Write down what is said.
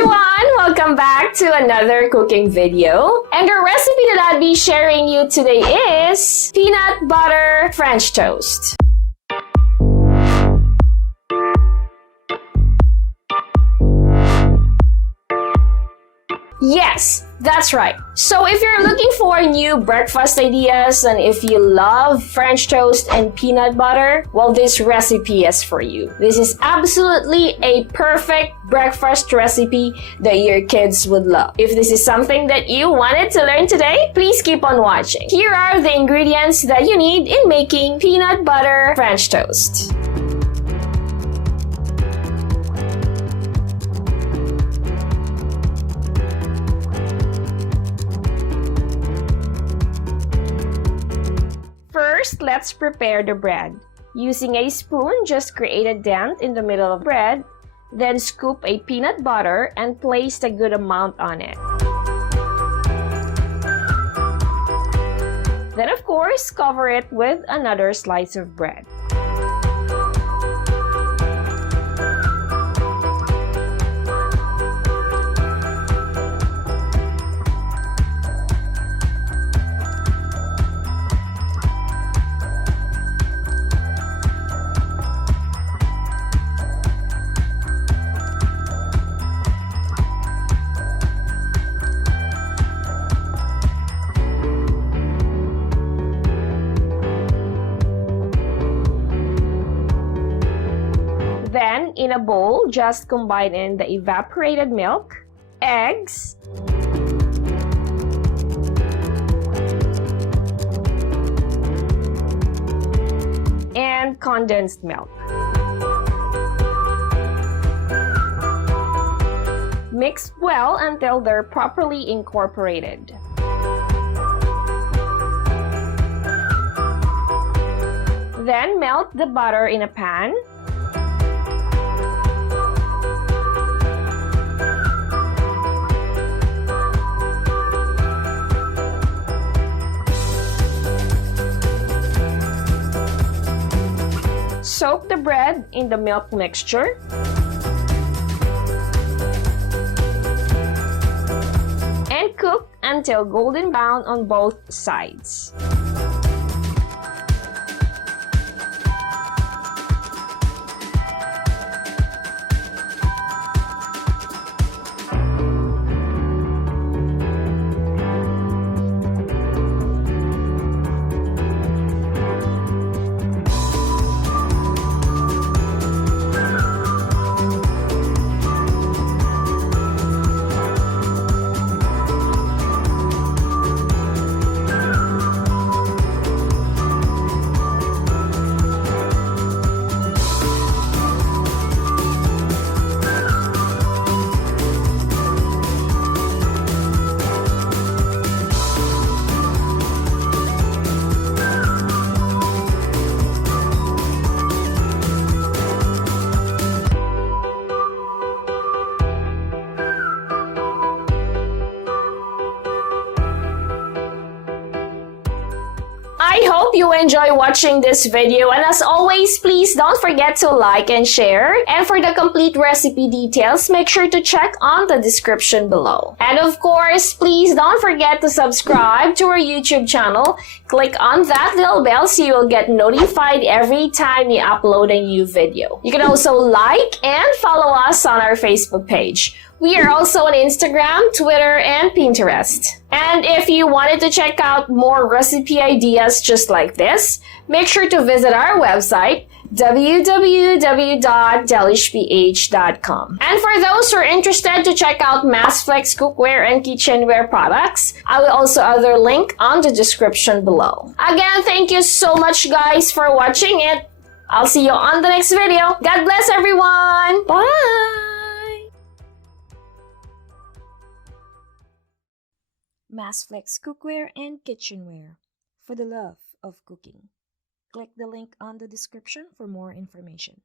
everyone! Welcome back to another cooking video. And the recipe that I'll be sharing you today is peanut butter French toast. Yes, that's right. So if you're looking for new breakfast ideas and if you love French toast and peanut butter, well, this recipe is for you. This is absolutely a perfect breakfast recipe that your kids would love. If this is something that you wanted to learn today, please keep on watching. Here are the ingredients that you need in making peanut butter French toast. First, let's prepare the bread. Using a spoon, just create a dent in the middle of bread, then scoop a peanut butter and place a good amount on it. Then of course, cover it with another slice of bread. Then, in a bowl, just combine in the evaporated milk, eggs, and condensed milk. Mix well until they're properly incorporated. Then melt the butter in a pan. Soak the bread in the milk mixture. And cook until golden brown on both sides. I hope you enjoy watching this video, and as always, please don't forget to like and share. And for the complete recipe details, make sure to check on the description below. And of course, please don't forget to subscribe to our YouTube channel. Click on that little bell so you will get notified every time we upload a new video. You can also like and follow us on our Facebook page. We are also on Instagram, Twitter, and Pinterest. And if you wanted to check out more recipe ideas just like this, make sure to visit our website, www.delishph.com. And for those who are interested to check out Massflex cookware and kitchenware products, I will also add their link on the description below. Again, thank you so much guys for watching it. I'll see you on the next video. God bless everyone! Bye! Massflex cookware and kitchenware for the love of cooking. Click the link on the description for more information.